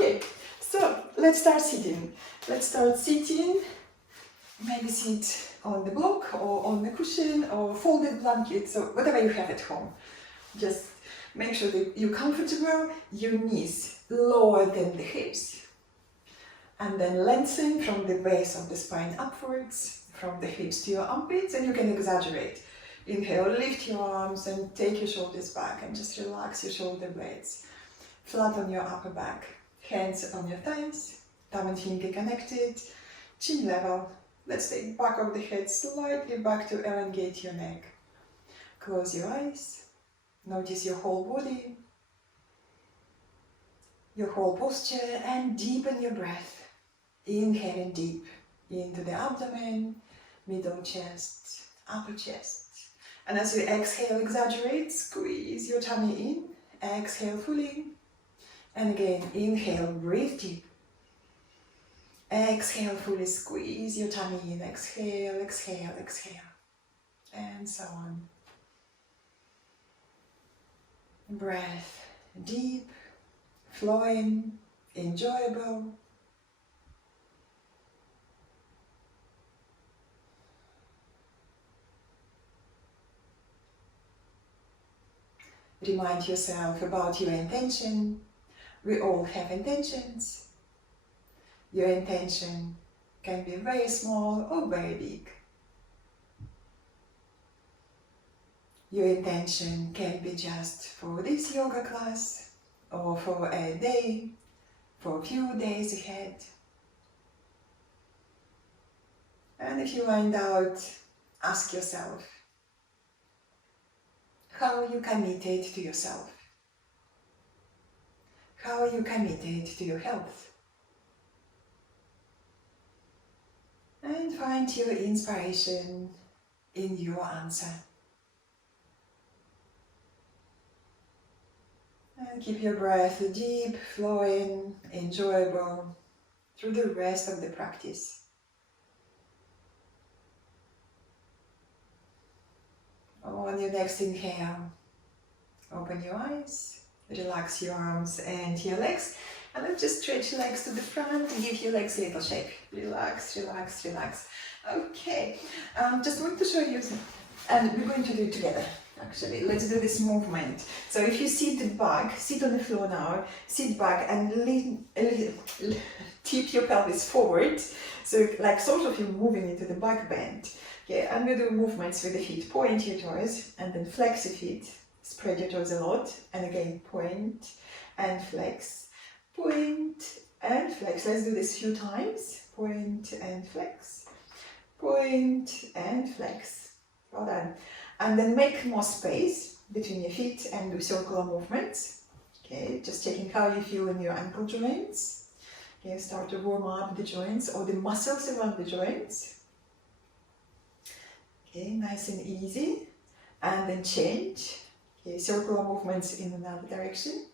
Okay, so let's start sitting. Let's start sitting. Maybe sit on the block or on the cushion or folded blanket, so whatever you have at home. Just make sure that you're comfortable, your knees lower than the hips. And then lengthen from the base of the spine upwards, from the hips to your armpits, and you can exaggerate. Inhale, lift your arms and take your shoulders back and just relax your shoulder blades. Flat on your upper back, hands on your thighs, thumb and finger connected, chin level. Let's take back of the head slightly back to elongate your neck. Close your eyes, notice your whole body, your whole posture, and deepen your breath. Inhaling deep into the abdomen, middle chest, upper chest. And as you exhale, exaggerate, squeeze your tummy in, exhale fully. And again, inhale, breathe deep. Exhale, fully squeeze your tummy in, exhale, exhale, exhale. And so on. Breath deep, flowing, enjoyable. Remind yourself about your intention. We all have intentions. Your intention can be very small or very big. Your intention can be just for this yoga class, or for a day, for a few days ahead. And if you are in doubt, ask yourself, how are you committed to yourself? How are you committed to your health? And find your inspiration in your answer. And keep your breath deep, flowing, enjoyable through the rest of the practice. On your next inhale, open your eyes, relax your arms and your legs, and then just stretch your legs to the front and give your legs a little shake. Relax, relax, relax. Okay, just want to show you, and we're going to do it together. Actually, let's do this movement. So if you sit back, sit on the floor now, sit back and tip your pelvis forward. So like sort of you're moving into the back bend. Okay, and we do movements with the feet. Point your toes and then flex your feet. Spread your toes a lot. And again, point and flex. Point and flex. Let's do this a few times. Point and flex. Point and flex. Well done. And then make more space between your feet and do circular movements. Okay, just checking how you feel in your ankle joints. Okay, start to warm up the joints or the muscles around the joints. Okay, nice and easy. And then change. Okay, circular movements in another direction.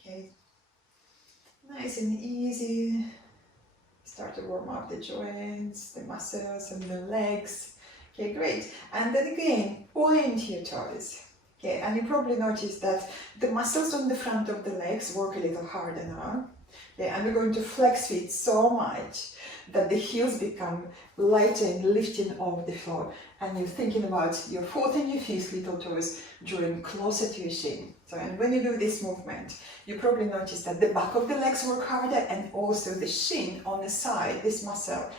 Okay, nice and easy. Start to warm up the joints, the muscles and the legs. Okay, great. And then again, point your toes. Okay, and you probably noticed that the muscles on the front of the legs work a little harder now. Okay, and we're going to flex feet so much that the heels become lighter and lifting off the floor. And you're thinking about your foot and your fifth little toes drawing closer to your shin. So, and when you do this movement, you probably notice that the back of the legs work harder and also the shin on the side, this muscle,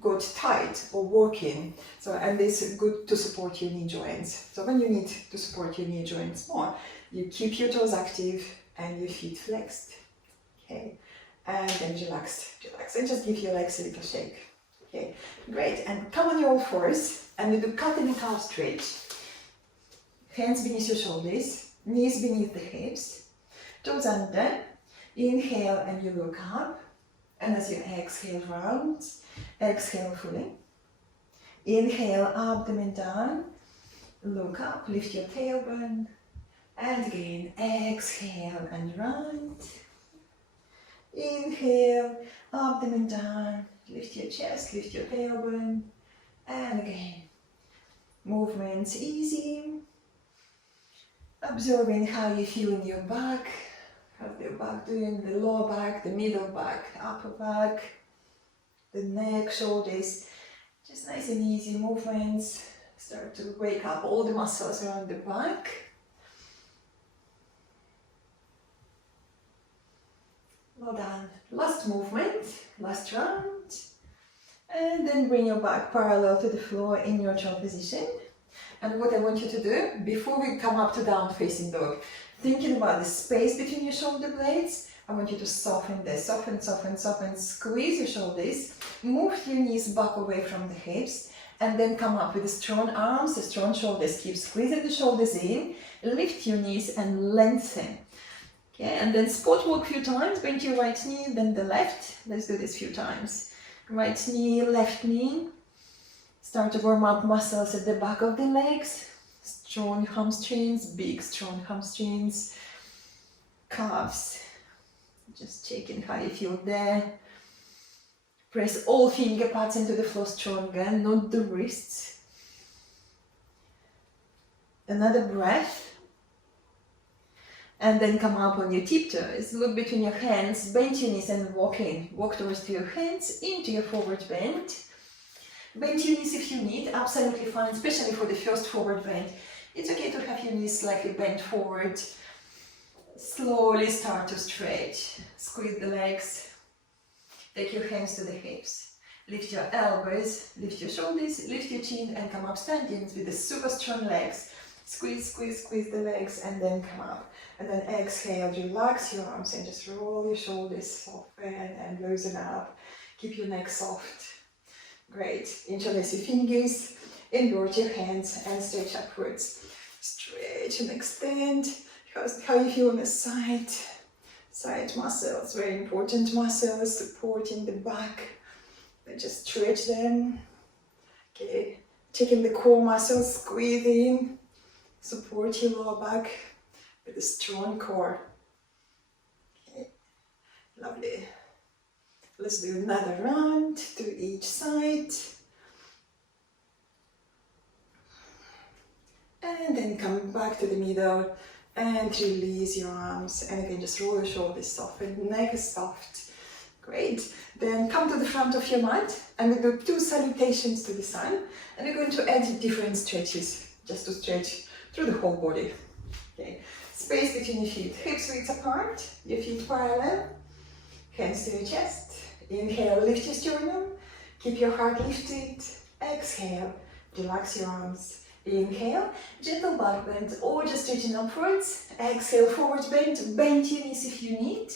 got tight or working. So, and this is good to support your knee joints. So when you need to support your knee joints more, you keep your toes active and your feet flexed. Okay, and then relax, relax, and just give your legs a little shake. Okay, great. And come on your all fours, and we do calf and calf stretch. Hands beneath your shoulders, knees beneath the hips, toes under. Inhale and you look up, and as you exhale round, exhale fully. Inhale, abdomen down, look up, lift your tailbone, and again, exhale and round. Inhale, abdomen down, lift your chest, lift your tailbone, and again, movements easy, observing how you feel in your back, Have the back doing the lower back, the middle back, upper back, the neck, shoulders. Just nice and easy movements. Start to wake up all the muscles around the back. Well done. Last movement, last round. And then bring your back parallel to the floor in neutral position. And what I want you to do, before we come up to down facing dog, thinking about the space between your shoulder blades, I want you to soften this, soften, soften, soften, squeeze your shoulders, move your knees back away from the hips, and then come up with the strong arms, the strong shoulders. Keep squeezing the shoulders in, lift your knees and lengthen. Okay, and then spot walk a few times, bend your right knee, then the left. Let's do this a few times. Right knee, left knee. Start to warm up muscles at the back of the legs. Strong hamstrings, big strong hamstrings. Calves. Just checking how you feel there. Press all finger pads into the floor stronger, not the wrists. Another breath. And then come up on your tiptoes, look between your hands, bend your knees and walk in. Walk towards your hands, into your forward bend. Bend your knees if you need, absolutely fine, especially for the first forward bend. It's okay to have your knees slightly bent forward. Slowly start to stretch. Squeeze the legs. Take your hands to the hips. Lift your elbows, lift your shoulders, lift your chin and come up standing with the super strong legs. Squeeze, squeeze, squeeze the legs and then come up. And then exhale, relax your arms and just roll your shoulders, soften and loosen up. Keep your neck soft. Great. Interlace your fingers, invert your hands and stretch upwards. Stretch and extend. How you feel on the side. Side muscles, very important muscles, supporting the back. Then just stretch them. Okay. Taking the core muscles, squeezing. Support your lower back with a strong core. Okay, lovely. Let's do another round to each side. And then come back to the middle and release your arms. And again, just roll your shoulders, soften, neck is soft. Great. Then come to the front of your mat and we do 2 salutations to the sun. And we're going to add different stretches, just to stretch through the whole body. Okay. Space between your feet, hips width apart, your feet parallel, hands to your chest. Inhale, lift your sternum, keep your heart lifted. Exhale, relax your arms. Inhale, gentle back bend or just stretching upwards. Exhale, forward bend, bend your knees if you need.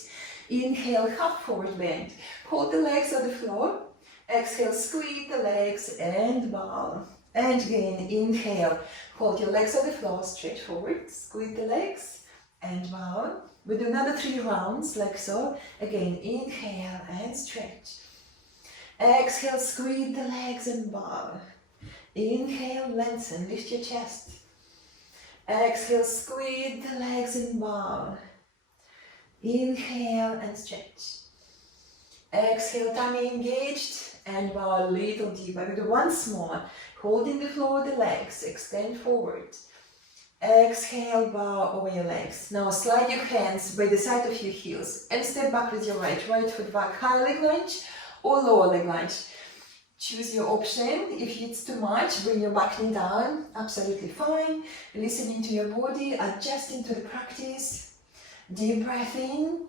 Inhale, half forward bend. Hold the legs on the floor. Exhale, squeeze the legs and bow. And again, inhale, hold your legs on the floor, stretch forward, squeeze the legs and bow. We do another 3 rounds like so. Again, inhale and stretch. Exhale, squeeze the legs and bow. Inhale, lengthen, lift your chest. Exhale, squeeze the legs and bow. Inhale and stretch. Exhale, tummy engaged and bow a little deeper. We do once more. Holding the floor with the legs, extend forward. Exhale, bow over your legs. Now slide your hands by the side of your heels and step back with your right foot back, high leg lunge or lower leg lunge. Choose your option. If it's too much, bring your back knee down, absolutely fine. Listening to your body, adjusting to the practice. Deep breath in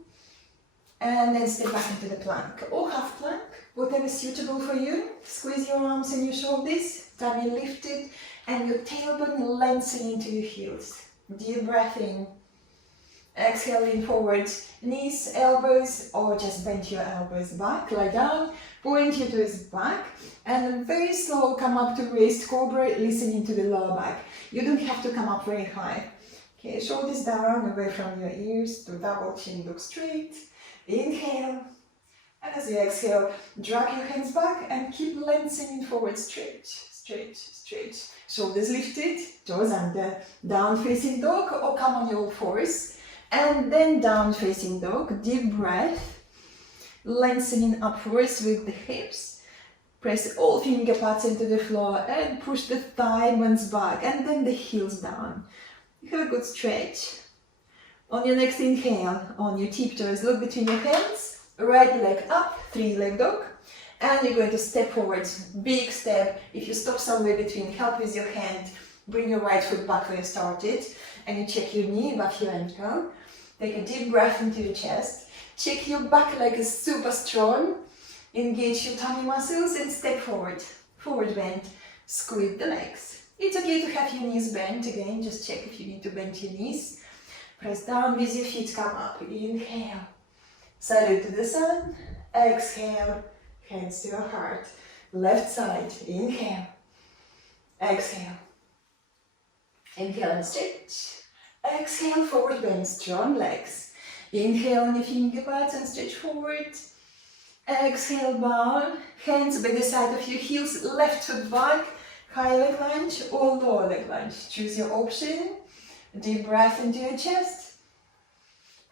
and then step back into the plank or half plank, whatever is suitable for you. Squeeze your arms and your shoulders, tummy lifted and your tailbone lengthening into your heels. Deep breath in. Exhale, lean forward, knees, elbows, or just bend your elbows back, lie down, point your toes back, and then very slow come up to raised cobra, listening to the lower back. You don't have to come up very high. Okay, shoulders down, away from your ears, to double chin, look straight. Inhale, and as you exhale, drag your hands back and keep lengthening forward, stretch, stretch, stretch. Shoulders lifted, toes under, down facing dog, or come on your all fours. And then down facing dog, deep breath, lengthening upwards with the hips. Press all finger pads into the floor and push the thigh bones back and then the heels down. Have a good stretch. On your next inhale, on your tiptoes, look between your hands, right leg up, 3-leg dog, and you're going to step forward, big step. If you stop somewhere between, help with your hand, bring your right foot back where you started, and you check your knee above your ankle. Take a deep breath into your chest, check your back leg is super strong, engage your tummy muscles and step forward, forward bend, squeeze the legs. It's okay to have your knees bent, again, just check if you need to bend your knees. Press down with your feet, come up, inhale, salute to the sun, exhale, hands to your heart, left side, inhale, exhale, inhale and stretch, exhale, forward bend, strong legs, inhale on your finger pads and stretch forward, exhale, bow, hands by the side of your heels, left foot back, high leg lunge or lower leg lunge, choose your option. Deep breath into your chest.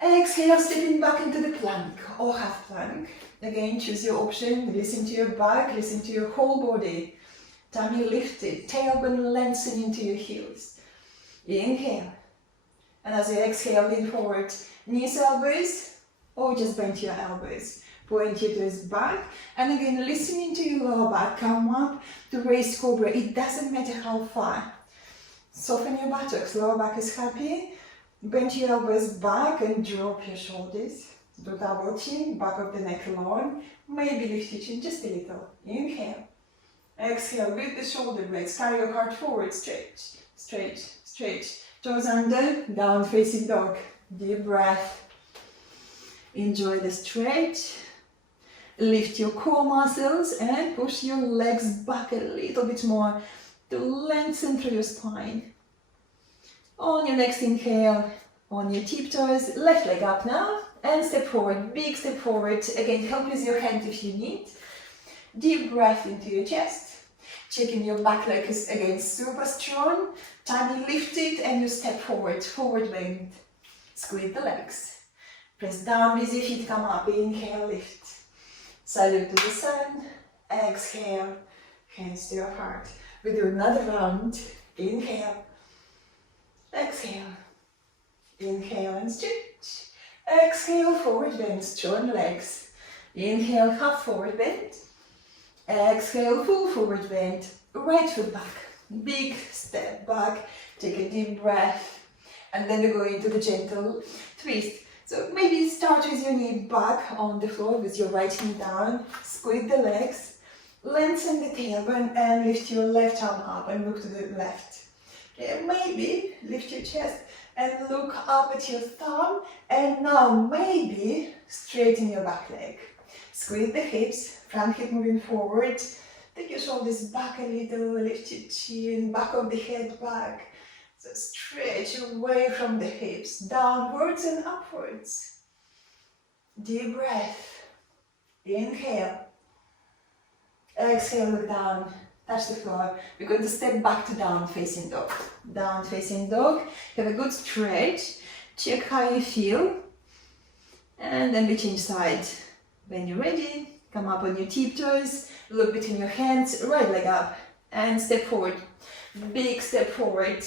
Exhale, stepping back into the plank or half plank. Again, choose your option. Listen to your back, listen to your whole body. Tummy lifted, tailbone lengthen into your heels. Inhale. And as you exhale, lean forward. Knees, elbows, or just bend your elbows. Point your toes back. And again, listening to your lower back. Come up to raised cobra. It doesn't matter how far. Soften your buttocks, lower back is happy. Bend your elbows back and drop your shoulders. Do double chin, back of the neck long. Maybe lift your chin just a little. Inhale. Exhale, with the shoulder blades. Carry your heart forward, stretch, stretch, stretch. Toes under, down facing dog. Deep breath. Enjoy the stretch. Lift your core muscles and push your legs back a little bit more to lengthen through your spine. On your next inhale, on your tiptoes, left leg up now, and step forward, big step forward. Again, help with your hand if you need. Deep breath into your chest. Checking your back leg is again super strong. Tummy lifted and you step forward, forward bend. Squeeze the legs. Press down with your feet, come up, inhale, lift. Salute to the sun, exhale, hands to your heart. We do another round. Inhale, exhale, inhale and stretch. Exhale, forward bend, strong legs. Inhale, half forward bend. Exhale, full forward bend. Right foot back, big step back. Take a deep breath. And then we go into the gentle twist. So maybe start with your knee back on the floor with your right knee down. Squeeze the legs. Lengthen the tailbone and lift your left arm up and look to the left. Okay, maybe lift your chest and look up at your thumb. And now maybe straighten your back leg. Squeeze the hips, front hip moving forward. Take your shoulders back a little, lift your chin, back of the head back. So stretch away from the hips, downwards and upwards. Deep breath. Inhale. Exhale, look down, touch the floor. We're going to step back to down facing dog. Down facing dog. Have a good stretch. Check how you feel. And then we change side. When you're ready, come up on your tiptoes. Look between your hands, right leg up. And step forward. Big step forward.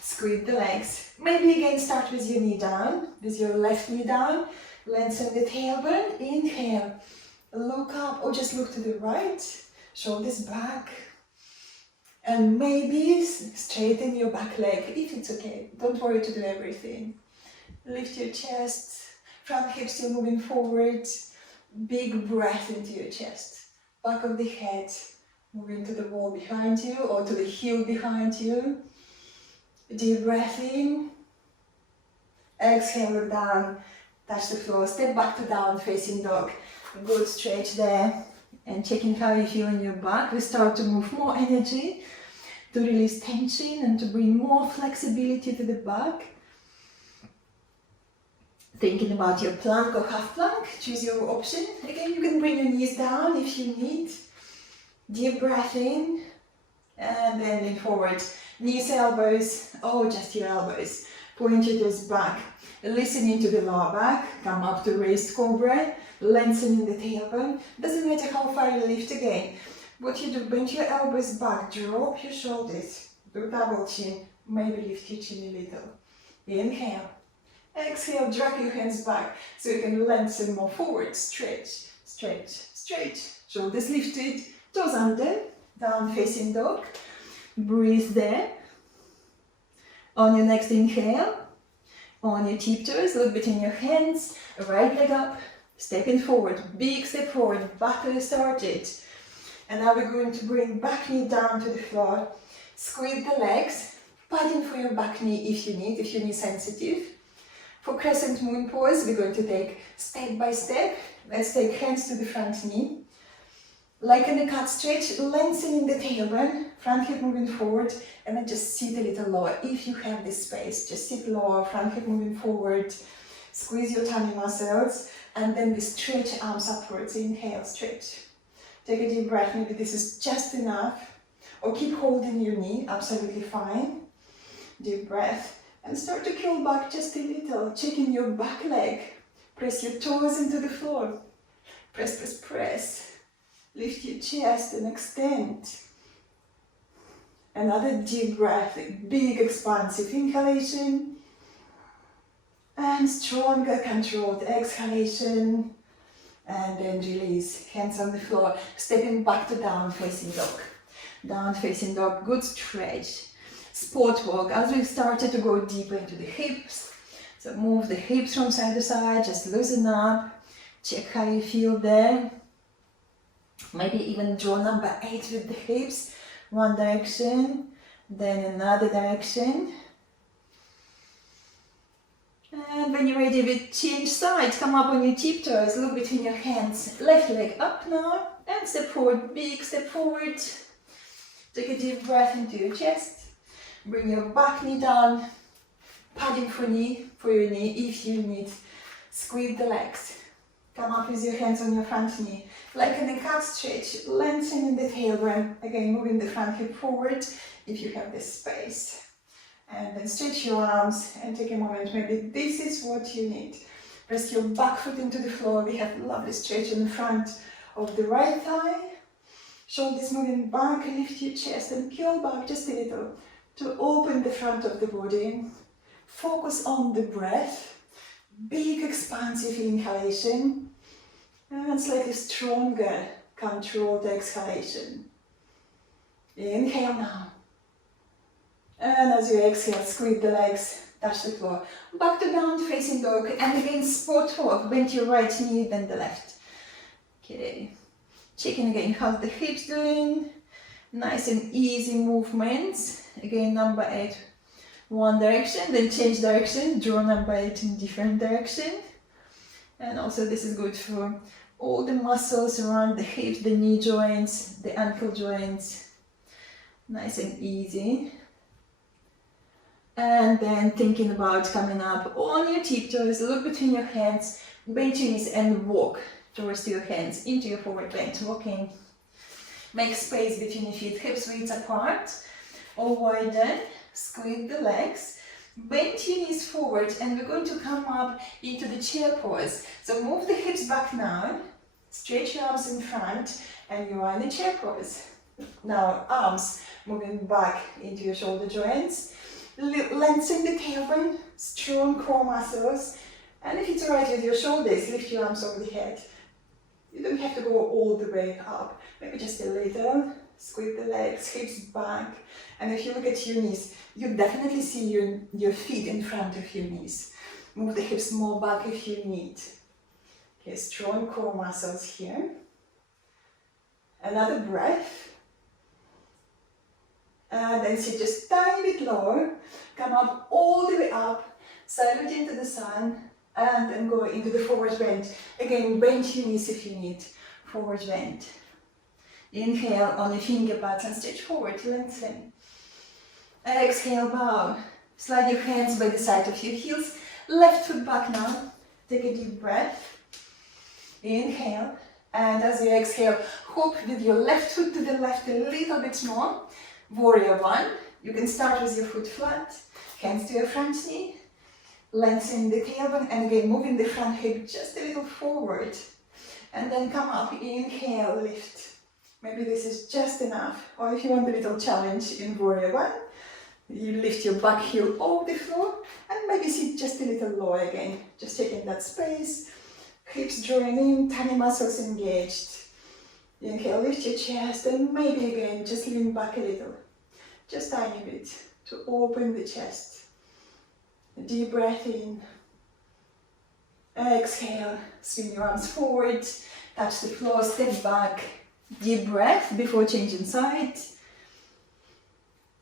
Squeeze the legs. Maybe again start with your knee down. With your left knee down. Lengthen the tailbone. Inhale. Look up or just look to the right, shoulders back, and maybe straighten your back leg if it's okay. Don't worry to do everything. Lift your chest, front hip still moving forward, big breath into your chest, back of the head moving to the wall behind you or to the heel behind you. Deep breath in, exhale, look down, touch the floor, step back to down facing dog. Good stretch there and checking how you feel in your back. We start to move more energy to release tension and to bring more flexibility to the back. Thinking about your plank or half plank, choose your option. Again, you can bring your knees down if you need. Deep breath in and then lean forward. Knees, elbows, or just your elbows. Point your toes back. Listening to the lower back, come up to raised cobra. Lengthening the tailbone. Doesn't matter how far you lift again. What you do, bend your elbows back, drop your shoulders, do double chin, maybe lift your chin a little. Inhale, Exhale, drag your hands back so you can lengthen more forward. Stretch, stretch, stretch. Shoulders lifted, toes under, down facing dog. Breathe there. On your next inhale, on your tiptoes, look between your hands, right leg up, stepping forward, big step forward, back where you started. And now we're going to bring back knee down to the floor, squeeze the legs, padding for your back knee if you need sensitive. For crescent moon pose, we're going to take step by step. Let's take hands to the front knee. Like in a cat stretch, lengthening the tailbone, front hip moving forward, and then just sit a little lower. If you have this space, just sit lower, front hip moving forward, squeeze your tummy muscles, and then we stretch arms upwards. Inhale, stretch. Take a deep breath, maybe this is just enough. Or keep holding your knee, absolutely fine. Deep breath. And start to curl back just a little, checking your back leg. Press your toes into the floor. Press, press, press. Lift your chest and extend. Another deep breath, big expansive inhalation. And stronger controlled exhalation. And then release, hands on the floor, stepping back to down facing dog. Down facing dog, good stretch. Sport walk, as we started to go deeper into the hips. So move the hips from side to side, just loosen up. Check how you feel there. Maybe even draw number 8 with the hips. One direction, then another direction. And when you're ready with change side, come up on your tiptoes, look between your hands. Left leg up now, and step forward, big step forward. Take a deep breath into your chest. Bring your back knee down, padding for your knee if you need. Squeeze the legs. Come up with your hands on your front knee. Like in a cat stretch, lengthening the tailbone. Again, moving the front hip forward if you have this space. And then stretch your arms and take a moment. Maybe this is what you need. Press your back foot into the floor. We have a lovely stretch in the front of the right thigh. Shoulders moving back, lift your chest and curl back just a little to open the front of the body. Focus on the breath. Big expansive inhalation. And slightly stronger controlled exhalation. Inhale now. And as you exhale, squeeze the legs, touch the floor. Back to down facing dog. And again, sport walk. Bend your right knee, then the left. Okay. Checking again how the hips doing. Nice and easy movements. Again, number 8. One direction, then change direction. Draw number 8 in different direction. And also this is good for all the muscles around the hips, the knee joints, the ankle joints. Nice and easy. And then thinking about coming up on your tiptoes, look between your hands, bend your knees and walk towards your hands into your forward bend, walking. Make space between your feet, hips width apart or widen, squeeze the legs, bend your knees forward, and we're going to come up into the chair pose. So move the hips back now, stretch your arms in front, and you are in the chair pose. Now arms moving back into your shoulder joints. Lengthen the tailbone, strong core muscles, and if it's alright with your shoulders, lift your arms over the head. You don't have to go all the way up, maybe just a little. Squeeze the legs, hips back, and if you look at your knees, you definitely see your feet in front of your knees. Move the hips more back if you need. Okay, strong core muscles here. Another breath. And then sit just tiny bit lower, come up all the way up, salute into the sun, and then go into the forward bend. Again, bend your knees if you need, forward bend. Inhale on your finger pads and stretch forward, lengthen. Exhale, bow. Slide your hands by the side of your heels, left foot back now. Take a deep breath. Inhale, and as you exhale, hop with your left foot to the left a little bit more. Warrior 1, you can start with your foot flat, hands to your front knee, lengthening the tailbone, and again moving the front hip just a little forward. And then come up, inhale, lift. Maybe this is just enough, or if you want a little challenge in Warrior 1, You lift your back heel off the floor and maybe sit just a little lower again. Just taking that space. Hips drawing in, tiny muscles engaged. Inhale, lift your chest and maybe again just lean back a little. Just tiny bit to open the chest. Deep breath in. Exhale, swing your arms forward, touch the floor, step back. Deep breath before changing side.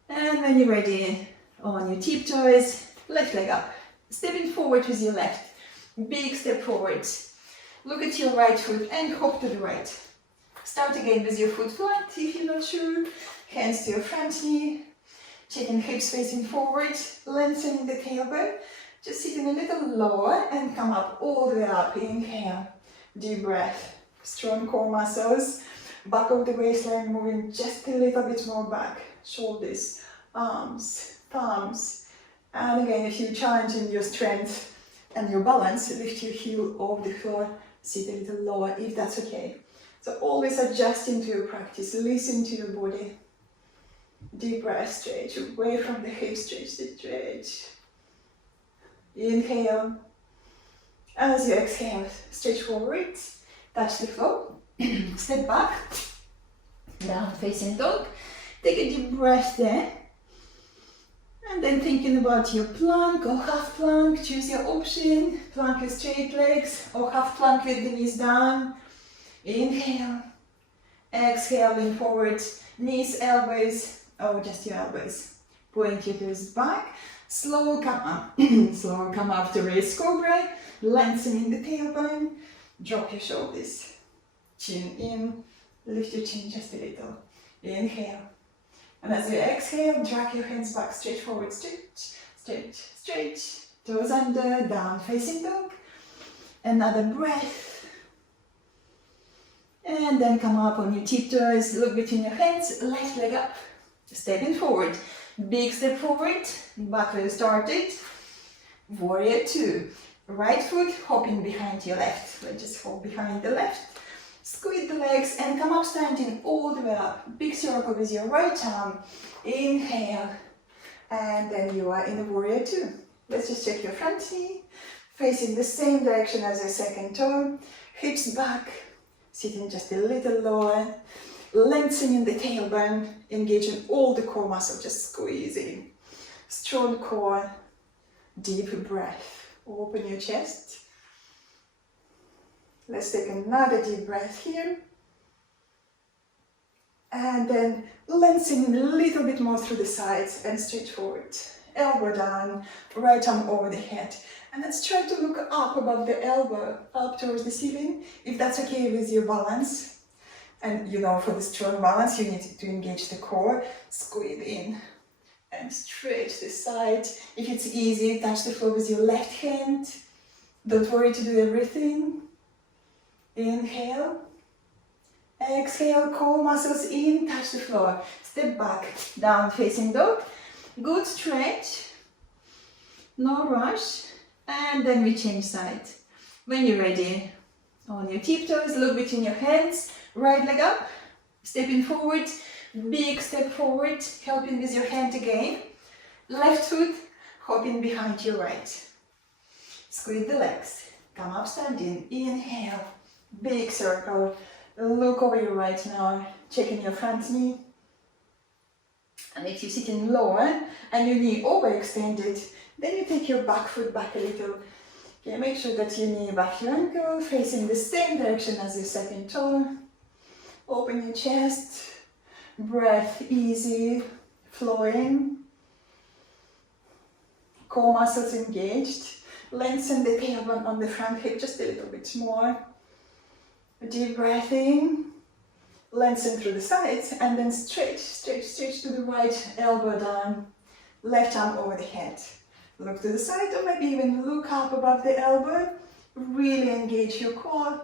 And when you're ready, on your tiptoes, left leg up. Stepping forward with your left. Big step forward. Look at your right foot and hop to the right. Start again with your foot flat if you're not sure. Hands to your front knee. Checking hips facing forward. Lengthening the tailbone. Just sitting a little lower and come up all the way up. Inhale. Deep breath. Strong core muscles. Back of the waistline moving just a little bit more back. Shoulders, arms, thumbs. And again, if you're challenging your strength and your balance, lift your heel off the floor. Sit a little lower if that's okay. So always adjusting to your practice. Listen to your body. Deep breath, stretch away from the hips, stretch. Inhale. As you exhale, stretch forward, touch the floor, step back, down facing dog. Take a deep breath there. And then thinking about your plank or half plank, choose your option. Plank with straight legs or half plank with the knees down. Inhale. Exhale, lean forward, knees, elbows, or just your elbows. Point your toes back. Slow come up. Slow come up to raise cobra. Lengthening the tailbone. Drop your shoulders. Chin in. Lift your chin just a little. Inhale. And as you exhale, drag your hands back, stretch forward, stretch, stretch, stretch. Toes under, down facing dog. Another breath. And then come up on your tiptoes, look between your hands, left leg up. Stepping forward. Big step forward, back where you started. Warrior two. Right foot hopping behind your left. Let's just hop behind the left. Squeeze the legs and come up standing all the way up. Big circle with your right arm. Inhale. And then you are in the warrior two. Let's just check your front knee. Facing the same direction as your second toe. Hips back. Sitting just a little lower. Lengthening the tailbone. Engaging all the core muscles. Just squeezing. Strong core. Deep breath. Open your chest. Let's take another deep breath here. And then lengthening a little bit more through the sides and stretch forward. Elbow down, right arm over the head. And let's try to look up above the elbow, up towards the ceiling, if that's okay with your balance. And you know, for the strong balance, you need to engage the core. Squeeze in and stretch the side. If it's easy, touch the floor with your left hand. Don't worry to do everything. Inhale. Exhale, core muscles in, touch the floor. Step back, down facing dog. Good stretch. No rush. And then we change side. When you're ready, on your tiptoes, look between your hands. Right leg up. Stepping forward. Big step forward. Helping with your hand again. Left foot hopping behind your right. Squeeze the legs. Come up standing. Inhale. Big circle. Look over your right now. Checking your front knee. And if you're sitting lower and your knee overextended, then you take your back foot back a little. Okay, make sure that your knee back your ankle, facing the same direction as your second toe. Open your chest. Breath easy, flowing. Core muscles engaged. Lengthen the tailbone on the front hip just a little bit more. Deep breath in. Lengthen through the sides and then stretch, stretch, stretch to the right, elbow down, left arm over the head. Look to the side or maybe even look up above the elbow. Really engage your core.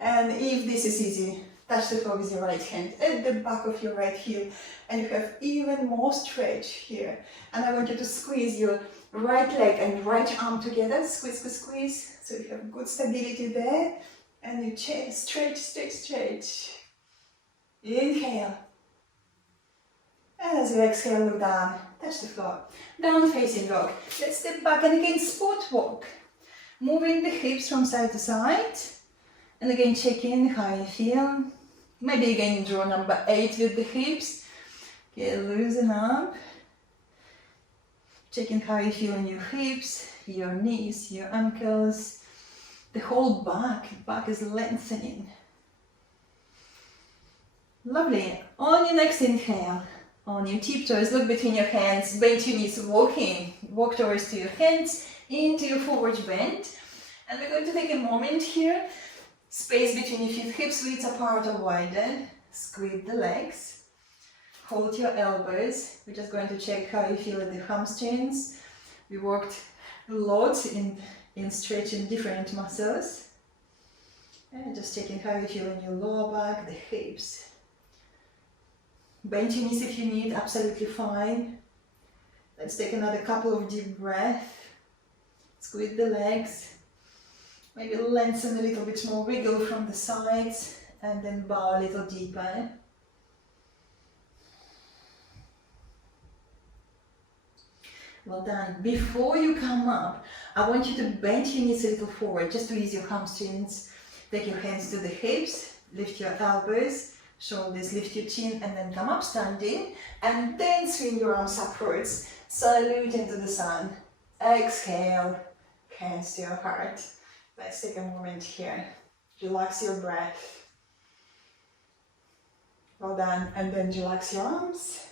And if this is easy, touch the floor with your right hand at the back of your right heel. And you have even more stretch here. And I want you to squeeze your right leg and right arm together. Squeeze, squeeze, squeeze. So you have good stability there. And you stretch, stretch, stretch. Inhale. And as you exhale, look down, touch the floor. Down facing dog. Let's step back and again spot walk. Moving the hips from side to side. And again check in how you feel. Maybe again draw number 8 with the hips. Okay, loosen up. Checking how you feel in your hips, your knees, your ankles. The whole back is lengthening. Lovely. On your next inhale, on your tiptoes, look between your hands, bend your knees, walk in. Walk towards to your hands, into your forward bend. And we're going to take a moment here. Space between your feet, hips width apart or wider. Squeeze the legs. Hold your elbows. We're just going to check how you feel in the hamstrings. We worked a lot in stretching different muscles. And just checking how you feel in your lower back, the hips. Bend your knees if you need, absolutely fine. Let's take another couple of deep breaths. Squeeze the legs. Maybe lengthen a little bit more, wiggle from the sides, and then bow a little deeper. Well done. Before you come up, I want you to bend your knees a little forward, just to ease your hamstrings. Take your hands to the hips, lift your elbows, shoulders, lift your chin, and then come up standing, and then swing your arms upwards. Salute into the sun. Exhale, hands to your heart. Let's take a moment here. Relax your breath. Well done. And then relax your arms.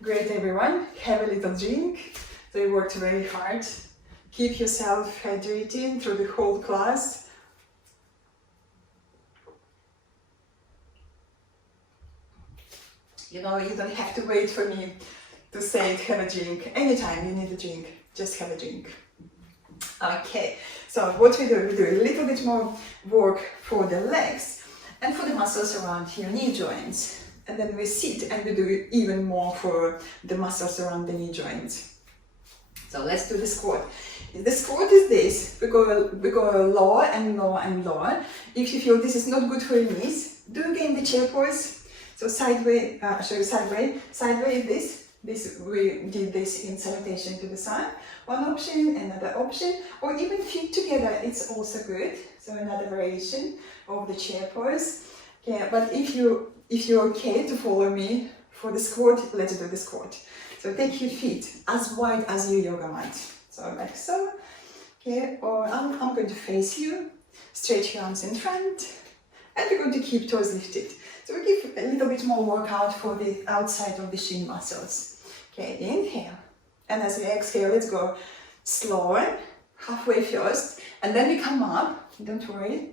Great, everyone. Have a little drink. So you worked very hard. Keep yourself hydrating through the whole class. You know, you don't have to wait for me to say it, have a drink. Anytime you need a drink, just have a drink. Okay, so what we do a little bit more work for the legs and for the muscles around your knee joints. And then we sit and we do even more for the muscles around the knee joints. So let's do the squat. The squat is this. We go lower and lower and lower. If you feel this is not good for your knees, do again the chair pose. So sideways, sideways this. We did this in salutation to the sun. One option, another option, or even feet together, it's also good. So another variation of the chair pose. Okay, but if you're okay to follow me for the squat, let's do the squat. So take your feet as wide as your yoga mat. So like so. Okay, or I'm going to face you. Stretch your arms in front, and we're going to keep toes lifted. So we give a little bit more workout for the outside of the shin muscles. Okay, inhale. And as we exhale, let's go slower, halfway first, and then we come up, don't worry.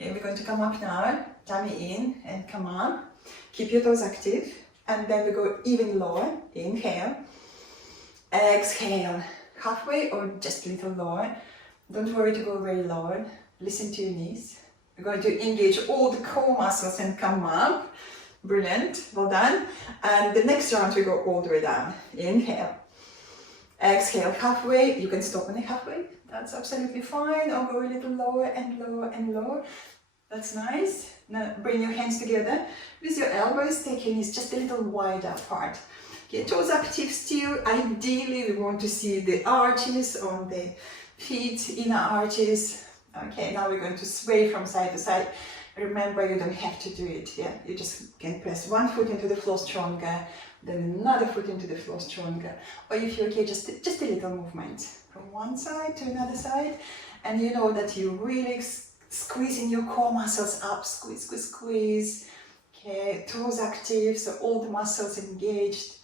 Okay, we're going to come up now, tummy in and come up. Keep your toes active, and then we go even lower, inhale, exhale, halfway or just a little lower. Don't worry to go very low, listen to your knees. We're going to engage all the core muscles and come up. Brilliant, well done. And the next round we go all the way down. Inhale. Exhale halfway. You can stop on the halfway. That's absolutely fine. Or go a little lower and lower and lower. That's nice. Now bring your hands together. With your elbows, take your knees just a little wider apart. Okay, toes active still. Ideally, we want to see the arches on the feet, inner arches. Okay, now we're going to sway from side to side. Remember, you don't have to do it, yeah? You just can press one foot into the floor stronger, then another foot into the floor stronger. Or if you're okay, just a little movement from one side to another side. And you know that you're really squeezing your core muscles up, squeeze, squeeze, squeeze. Okay, toes active, so all the muscles engaged.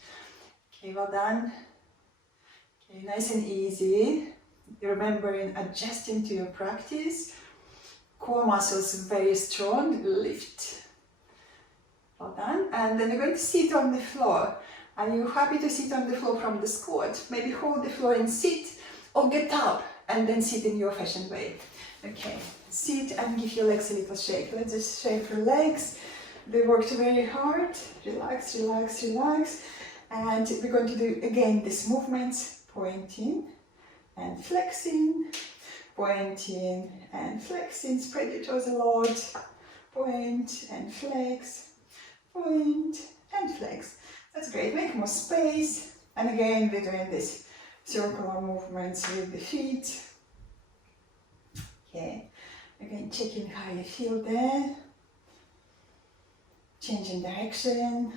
Okay, well done. Okay, nice and easy. Remembering adjusting to your practice. Core muscles very strong, lift. Well done. And then you're going to sit on the floor. Are you happy to sit on the floor from the squat? Maybe hold the floor and sit, or get up and then sit in your fashioned way. Okay, sit and give your legs a little shake. Let's just shake your legs. They worked very hard. Relax, relax, relax. And we're going to do again these movements, pointing and flexing, pointing and flexing. Spread your toes a lot. Point and flex, point and flex. That's great. Make more space. And again, we're doing this circular movements with the feet. Okay. Again, checking how you feel there. Changing direction.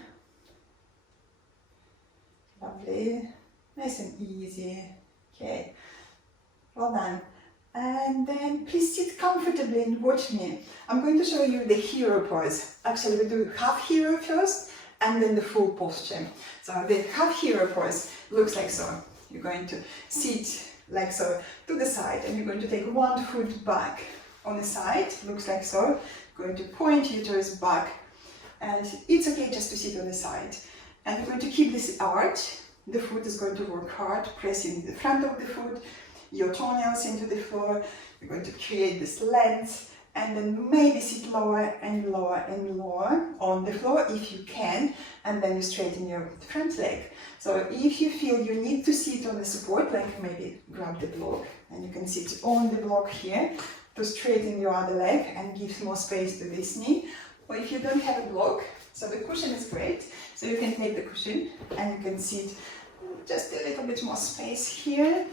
Lovely. Nice and easy. Okay. Well done. And then please sit comfortably and watch me. I'm going to show you the hero pose. Actually, we do half hero first and then the full posture. So the half hero pose looks like so. You're going to sit like so to the side and you're going to take one foot back on the side, looks like so. Going to point your toes back and it's okay just to sit on the side. And you're going to keep this arch. The foot is going to work hard, pressing the front of the foot, your toenails into the floor. You're going to create this length and then maybe sit lower and lower and lower on the floor if you can, and then you straighten your front leg. So if you feel you need to sit on the support, like maybe grab the block and you can sit on the block here to straighten your other leg and give more space to this knee. Or if you don't have a block, so the cushion is great, so you can take the cushion and you can sit just a little bit more space here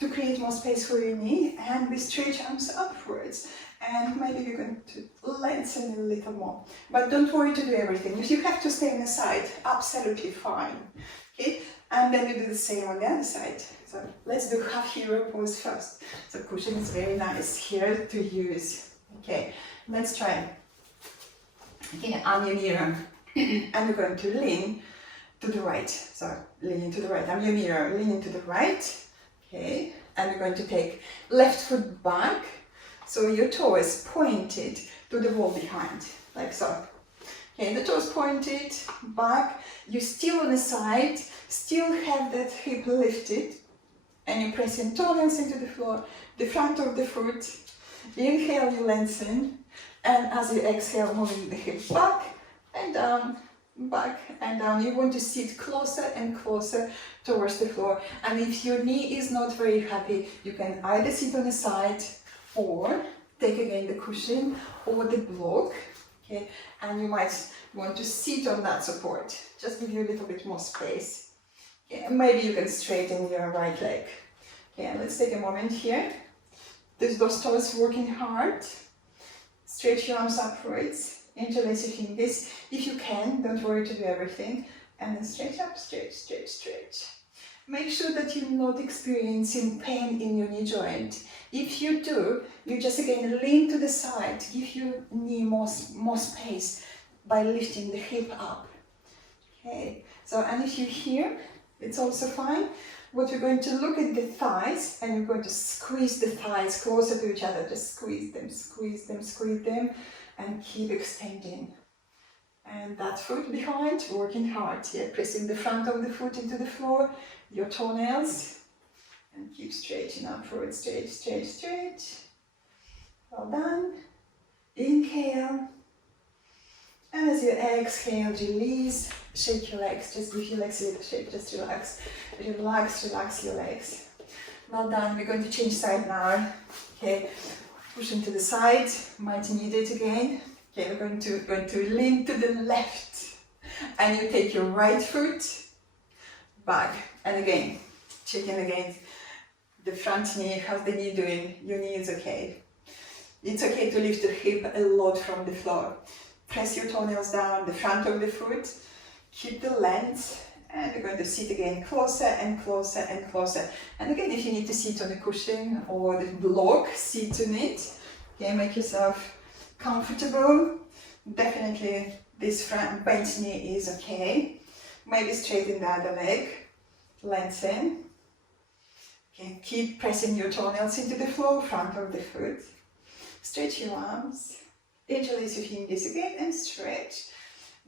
to create more space for your knee, and we stretch arms upwards and maybe you're going to lengthen a little more, but don't worry to do everything. If you have to stay on the side, absolutely fine. Okay, and then we do the same on the other side. So let's do half hero pose first. So cushion is very nice here to use. Okay, let's try. Okay, I'm your mirror and we're going to lean to the right. So leaning to the right. I'm your mirror, leaning to the right. Okay, and we're going to take left foot back, so your toe is pointed to the wall behind, like so. Okay, the toe is pointed back, you're still on the side, still have that hip lifted, and you're pressing toenails into the floor, the front of the foot. Inhale, you lengthen, and as you exhale, moving the hip back and down, back and down. You want to sit closer and closer towards the floor, and if your knee is not very happy, you can either sit on the side or take again the cushion or the block. Okay, and you might want to sit on that support, just give you a little bit more space. Okay, and maybe you can straighten your right leg. Okay, and let's take a moment here. Those toes working hard. Stretch your arms upwards. Interlace your fingers. If you can, don't worry to do everything. And then stretch up, stretch, stretch, stretch. Make sure that you're not experiencing pain in your knee joint. If you do, you just again lean to the side. Give your knee more space by lifting the hip up. Okay, so and if you're here, it's also fine. What we're going to look at the thighs, and you're going to squeeze the thighs closer to each other. Just squeeze them, squeeze them, squeeze them. And keep extending. And that foot behind, working hard here, pressing the front of the foot into the floor, your toenails, and keep stretching upward, stretch, stretch, stretch. Well done. Inhale. And as you exhale, release, shake your legs, just give your legs a little shake, just relax. Relax, relax your legs. Well done, we're going to change side now. Okay. Pushing to the side, might need it again. Okay, we're going to lean to the left, and you take your right foot back, and again, checking again the front knee. How's the knee doing? Your knee is okay. It's okay to lift the hip a lot from the floor. Press your toenails down, the front of the foot, keep the length, and we're going to sit again closer and closer and closer. And again, if you need to sit on the cushion or the block, sit on it. Okay, make yourself comfortable. Definitely this front bent knee is okay. Maybe straighten the other leg, lengthen. Okay, keep pressing your toenails into the floor, front of the foot. Stretch your arms, interlace your fingers again and stretch.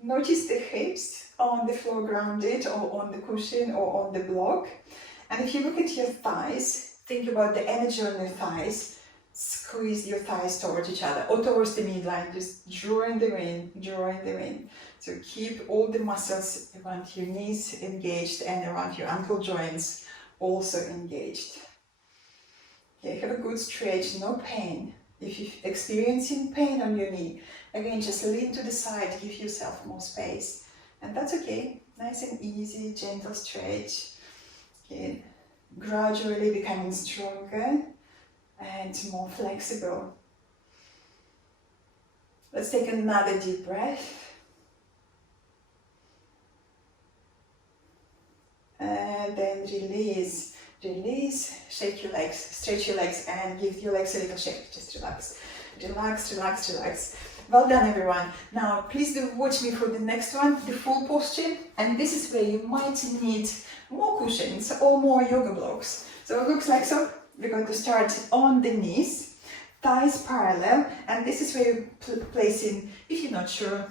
Notice the hips on the floor grounded or on the cushion or on the block. And if you look at your thighs, think about the energy on your thighs. Squeeze your thighs towards each other or towards the midline, just drawing them in, drawing them in. So keep all the muscles around your knees engaged and around your ankle joints also engaged. Okay, have a good stretch, no pain. If you're experiencing pain on your knee, again, just lean to the side, give yourself more space. And that's okay. Nice and easy, gentle stretch. Okay. Gradually becoming stronger and more flexible. Let's take another deep breath. And then release. Release, shake your legs, stretch your legs, and give your legs a little shake. Just relax. Relax, relax, relax. Well done, everyone. Now, please do watch me for the next one, the full posture. And this is where you might need more cushions or more yoga blocks. So it looks like so. We're going to start on the knees, thighs parallel, and this is where you place in, if you're not sure,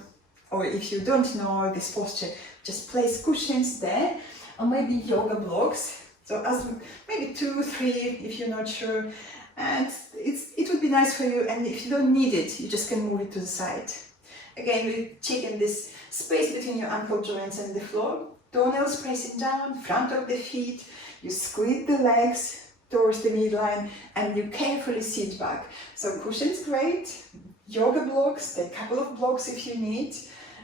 or if you don't know this posture, just place cushions there, or maybe yoga blocks. So as maybe 2, 3 if you're not sure, and it would be nice for you, and if you don't need it, you just can move it to the side. Again, we're checking this space between your ankle joints and the floor, toenails pressing down, front of the feet, you squeeze the legs towards the midline, and you carefully sit back. So cushions, great, yoga blocks, take a couple of blocks if you need,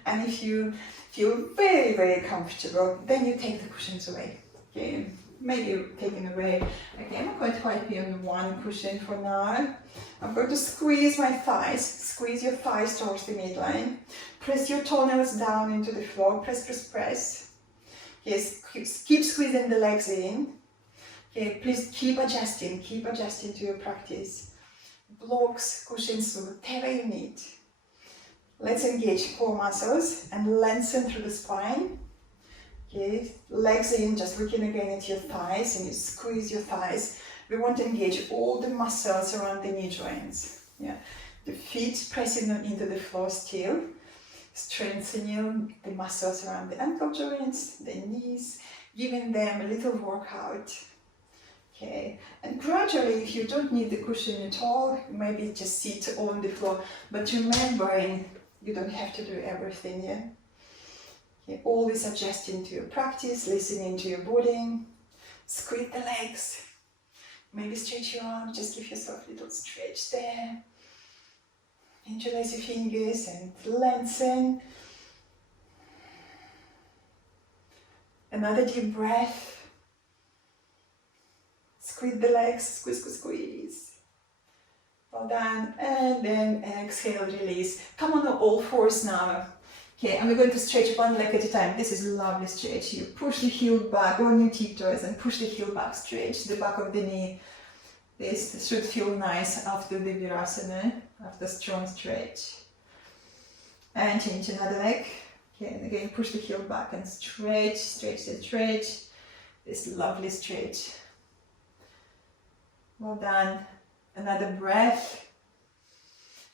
and if you feel very, very comfortable, then you take the cushions away. Okay. Maybe taken away. Okay, I'm going to quite be on one cushion for now. I'm going to squeeze my thighs. Squeeze your thighs towards the midline. Press your toenails down into the floor. Press, press, press. Yes, keep squeezing the legs in. Okay, please keep adjusting to your practice. Blocks, cushions, whatever you need. Let's engage core muscles and lengthen through the spine. Okay, legs in, just looking again at your thighs, and you squeeze your thighs. We want to engage all the muscles around the knee joints. Yeah, the feet pressing them into the floor still, strengthening the muscles around the ankle joints, the knees, giving them a little workout. Okay, and gradually, if you don't need the cushion at all, maybe just sit on the floor, but remembering you don't have to do everything, yeah? Okay, always adjusting to your practice, listening to your body. Squeeze the legs. Maybe stretch your arms, just give yourself a little stretch there. Interlace your fingers and lengthen. Another deep breath. Squeeze the legs, squeeze, squeeze, squeeze. Well done. And then exhale, release. Come on all fours now. Okay, and we're going to stretch one leg at a time. This is a lovely stretch. You push the heel back on your tiptoes and push the heel back. Stretch the back of the knee. This should feel nice after the Virasana, after strong stretch. And change another leg. Okay, and again push the heel back and stretch, stretch, stretch. This lovely stretch. Well done. Another breath.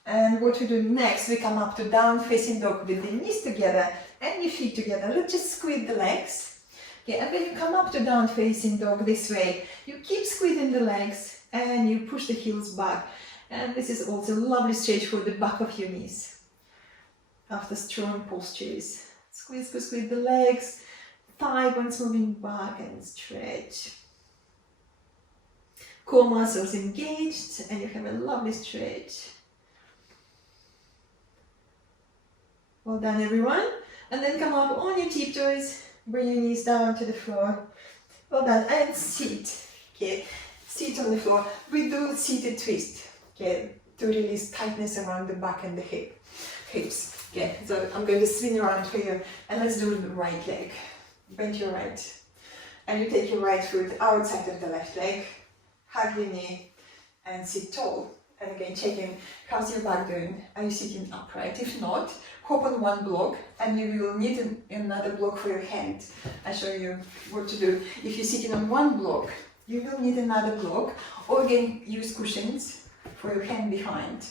And what we do next, we come up to down facing dog with the knees together and your feet together. Let's just squeeze the legs. Okay, and when you come up to down facing dog this way, you keep squeezing the legs and you push the heels back. And this is also a lovely stretch for the back of your knees. After strong postures. Squeeze, squeeze, squeeze the legs, thigh bones moving back and stretch. Core muscles engaged and you have a lovely stretch. Well done, everyone. And then come up on your tiptoes, bring your knees down to the floor. Well done, and sit. Okay, sit on the floor. We do seated twist. Okay, to release tightness around the back and the hips. Okay, so I'm going to swing around for you, and let's do the right leg. Bend your right, and you take your right foot outside of the left leg. Hug your knee, and sit tall. And again, checking how's your back doing. Are you sitting upright? If not, hop on one block and you will need another block for your hand. I'll show you what to do. If you're sitting on one block, you will need another block, or again, use cushions for your hand behind.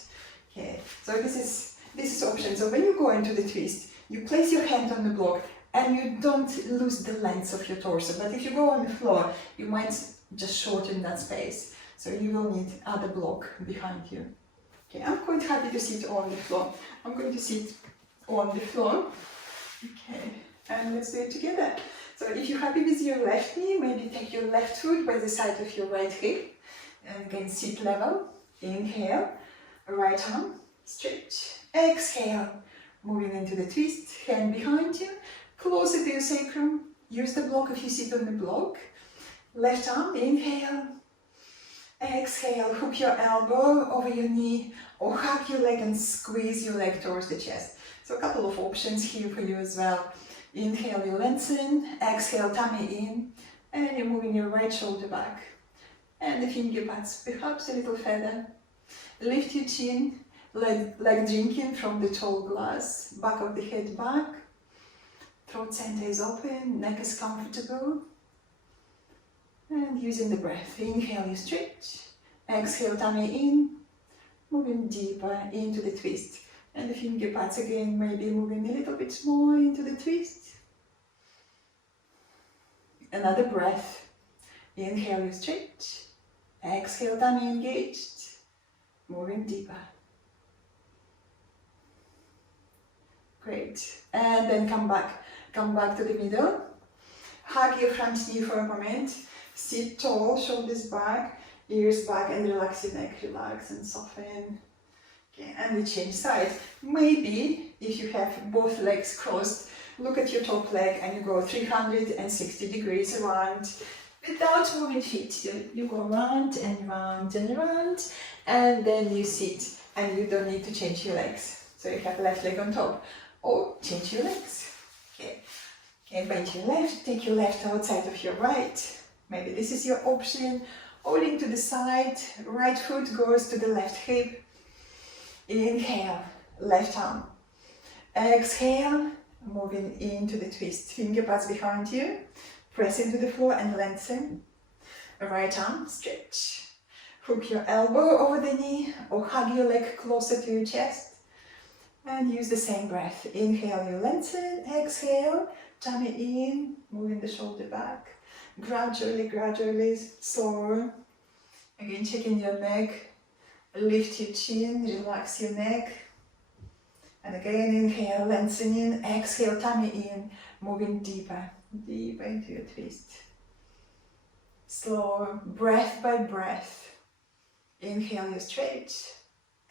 Okay, so this is option. So when you go into the twist, you place your hand on the block and you don't lose the length of your torso. But if you go on the floor, you might just shorten that space. So you will need other block behind you. Okay, I'm quite happy to sit on the floor. I'm going to sit on the floor. Okay, and let's do it together. So if you're happy with your left knee, maybe take your left foot by the side of your right hip. And again, sit level. Inhale, right arm, stretch. Exhale, moving into the twist, hand behind you. closer to your sacrum. Use the block if you sit on the block. Left arm, inhale. Exhale, hook your elbow over your knee or hug your leg and squeeze your leg towards the chest. So a couple of options here for you as well. Inhale, you lengthen. Exhale, tummy in. And you're moving your right shoulder back. And the finger pads perhaps a little further. Lift your chin, leg drinking from the tall glass. Back of the head back. Throat center is open, neck is comfortable. And using the breath, inhale, you stretch. Exhale, tummy in. Moving deeper into the twist. And the finger pads again, maybe moving a little bit more into the twist. Another breath. Inhale, you stretch. Exhale, tummy engaged. Moving deeper. Great. And then come back. Come back to the middle. Hug your front knee for a moment. Sit tall, shoulders back, ears back, and relax your neck. Relax and soften. Okay, and we change sides. Maybe if you have both legs crossed, look at your top leg and you go 360 degrees around without moving feet. You go round and round and round, and then you sit and you don't need to change your legs. So you have left leg on top, or change your legs. Okay, okay, bend your left, take your left outside of your right. Maybe this is your option. Holding to the side, right foot goes to the left hip. Inhale, left arm. Exhale, moving into the twist. Finger pads behind you. Press into the floor and lengthen. Right arm, stretch. Hook your elbow over the knee or hug your leg closer to your chest. And use the same breath. Inhale, you lengthen. Exhale, tummy in, moving the shoulder back. Gradually, gradually, slower. Again, checking your neck. Lift your chin, relax your neck. And again, inhale, lengthening. Exhale, tummy in, moving deeper, deeper into your twist. Slower, breath by breath. Inhale, you stretch.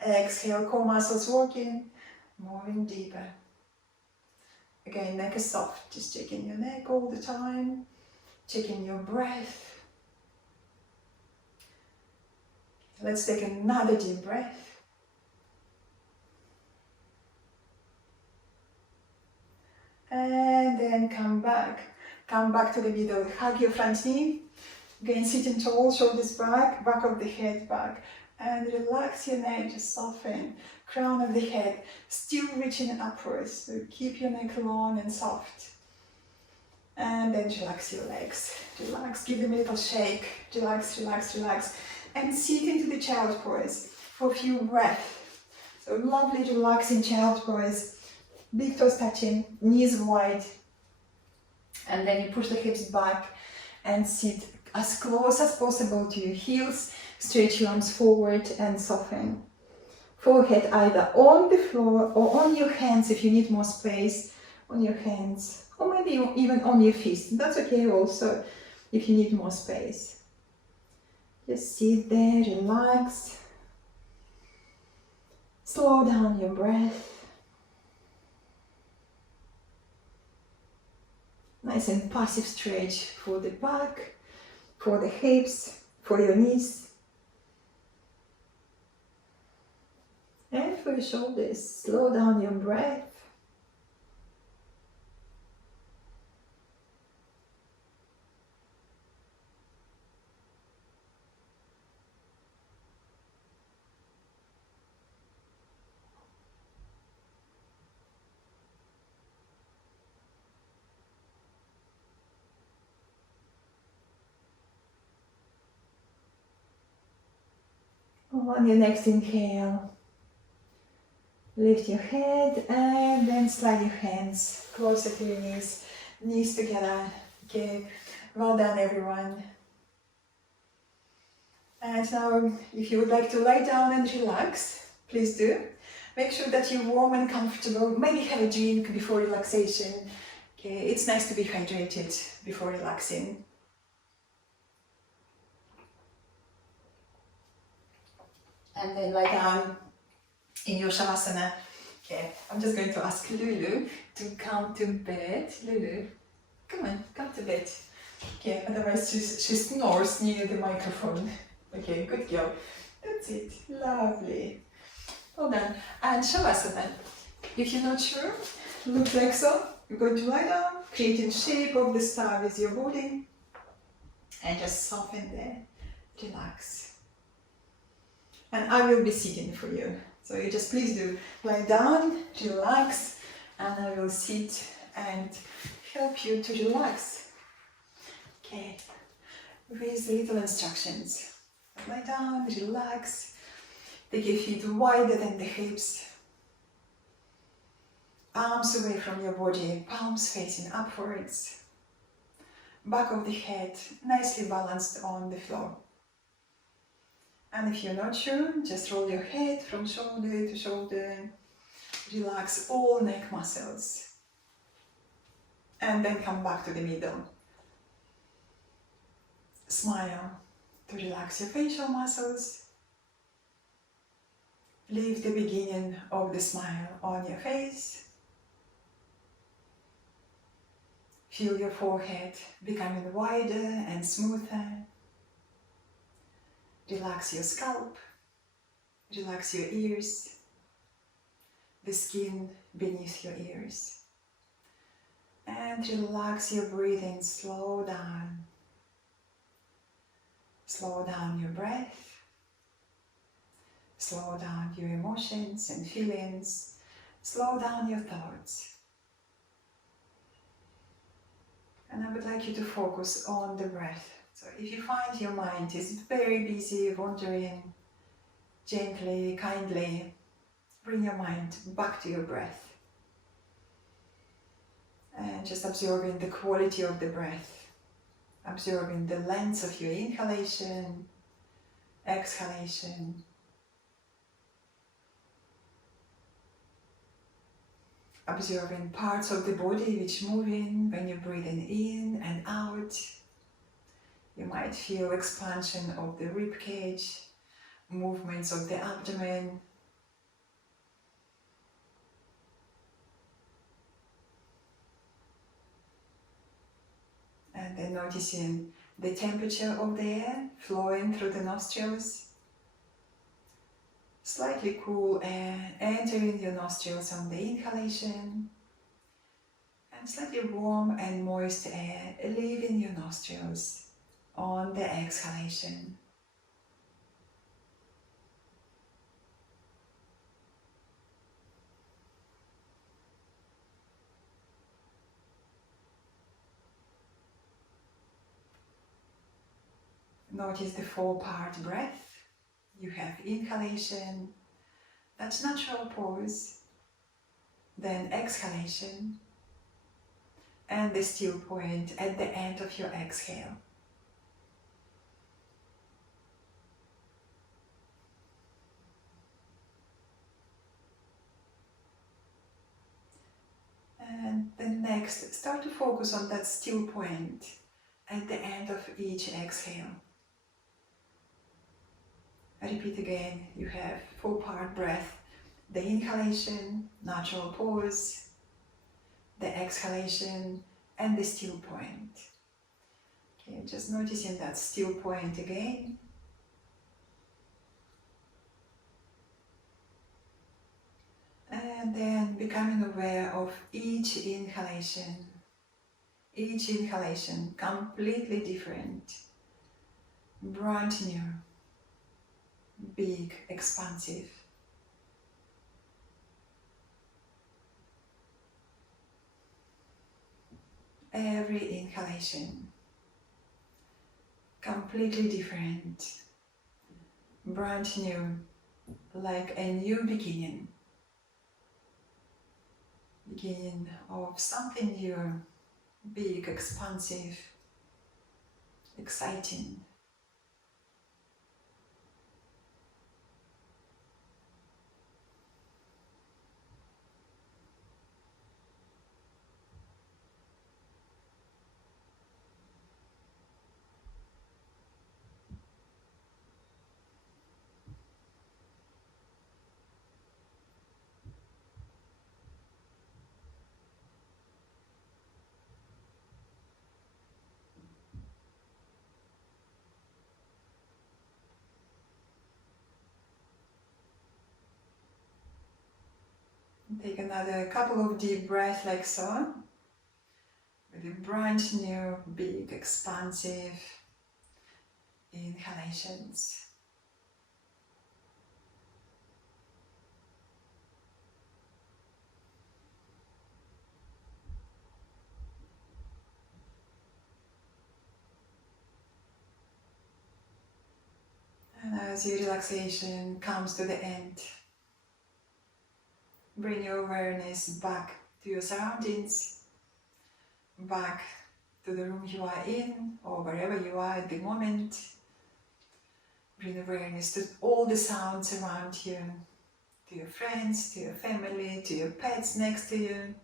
Exhale, core muscles working, moving deeper. Again, neck is soft, just checking your neck all the time. Checking your breath. Let's take another deep breath. And then come back. Come back to the middle. Hug your front knee. Again, sitting tall, shoulders back, back of the head back. And relax your neck, just soften. Crown of the head, still reaching upwards. So keep your neck long and soft. And then relax your legs. Relax, give them a little shake. Relax, relax, relax. And sit into the child pose for a few breaths. So lovely, relaxing child pose. Big toes touching, knees wide. And then you push the hips back and sit as close as possible to your heels. Stretch your arms forward and soften. Forehead either on the floor or on your hands if you need more space. On your hands. Or maybe even on your feet. That's okay also if you need more space. Just sit there, relax. Slow down your breath. Nice and passive stretch for the back, for the hips, for your knees. And for your shoulders. Slow down your breath. On your next inhale, lift your head and then slide your hands closer to your knees, knees together. Okay, well done everyone. And now if you would like to lie down and relax, please do. Make sure that you're warm and comfortable. Maybe have a drink before relaxation. Okay, it's nice to be hydrated before relaxing. And then lie down in your shavasana. Okay, I'm just going to ask Lulu to come to bed. Lulu, come on, come to bed. Okay, otherwise she snores near the microphone. Okay, good girl. That's it. Lovely. Well done. And Shavasana. If you're not sure, look like so. You're going to lie down, creating shape of the star with your body, and just soften there. Relax. And I will be sitting for you. So you just please do lie down, relax, and I will sit and help you to relax. Okay, with little instructions. Lie down, relax, take your feet wider than the hips, arms away from your body, palms facing upwards, back of the head nicely balanced on the floor. And if you're not sure, just roll your head from shoulder to shoulder, relax all neck muscles, and then come back to the middle. Smile to relax your facial muscles. Leave the beginning of the smile on your face. Feel your forehead becoming wider and smoother. Relax your scalp. Relax your ears. The skin beneath your ears. And relax your breathing. Slow down. Slow down your breath. Slow down your emotions and feelings. Slow down your thoughts. And I would like you to focus on the breath. So if you find your mind is very busy, wandering, gently, kindly, bring your mind back to your breath. And just observing the quality of the breath. Observing the length of your inhalation, exhalation. Observing parts of the body which move in when you're breathing in and out. You might feel expansion of the rib cage, movements of the abdomen. And then noticing the temperature of the air flowing through the nostrils. Slightly cool air entering your nostrils on the inhalation, and slightly warm and moist air leaving your nostrils on the exhalation. Notice the four-part breath. You have inhalation, that's natural pause, then exhalation, and the still point at the end of your exhale. And then next, start to focus on that still point at the end of each exhale. Repeat again, you have four-part breath, the inhalation, natural pause, the exhalation, and the still point. Okay, just noticing that still point again. And then becoming aware of each inhalation completely different, brand new, big, expansive. Every inhalation completely different, brand new, like a new beginning. Beginning of something new, big, expansive, exciting. Take another couple of deep breaths like so, with a brand new, big, expansive inhalations. And as your relaxation comes to the end, bring your awareness back to your surroundings, back to the room you are in or wherever you are at the moment. Bring awareness to all the sounds around you, to your friends, to your family, to your pets next to you.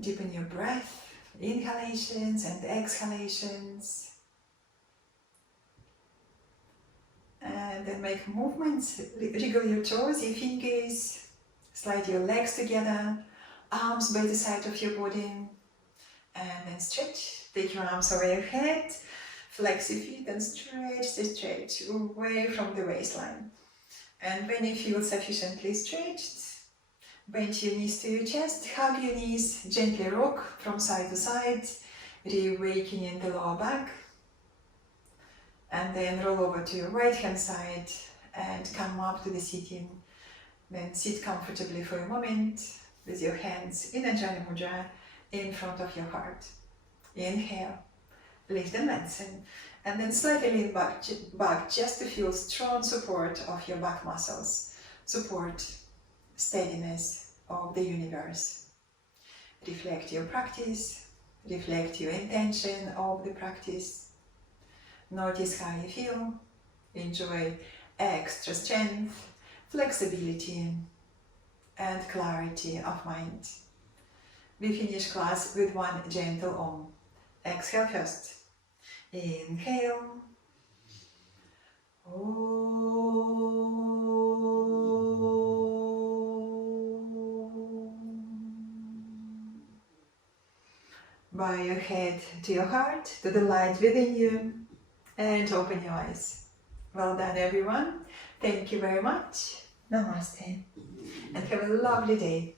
Deepen your breath, inhalations and exhalations. And then make movements, wriggle your toes, your fingers, slide your legs together, arms by the side of your body, and then stretch. Take your arms over your head, flex your feet and stretch away from the waistline. And when you feel sufficiently stretched, bend your knees to your chest, hug your knees, gently rock from side to side, reawakening the lower back. And then roll over to your right hand side and come up to the sitting. Then sit comfortably for a moment with your hands in Anjali Mudra in front of your heart. Inhale, lift and lengthen, and then slightly lean back just to feel strong support of your back muscles. Support, steadiness of the universe. Reflect your practice, reflect your intention of the practice. Notice how you feel, enjoy extra strength, flexibility and clarity of mind. We finish class with one gentle Om. Exhale first. Inhale. Bow your head to your heart, to the light within you, and open your eyes. Well done, everyone. Thank you very much. Namaste. And have a lovely day.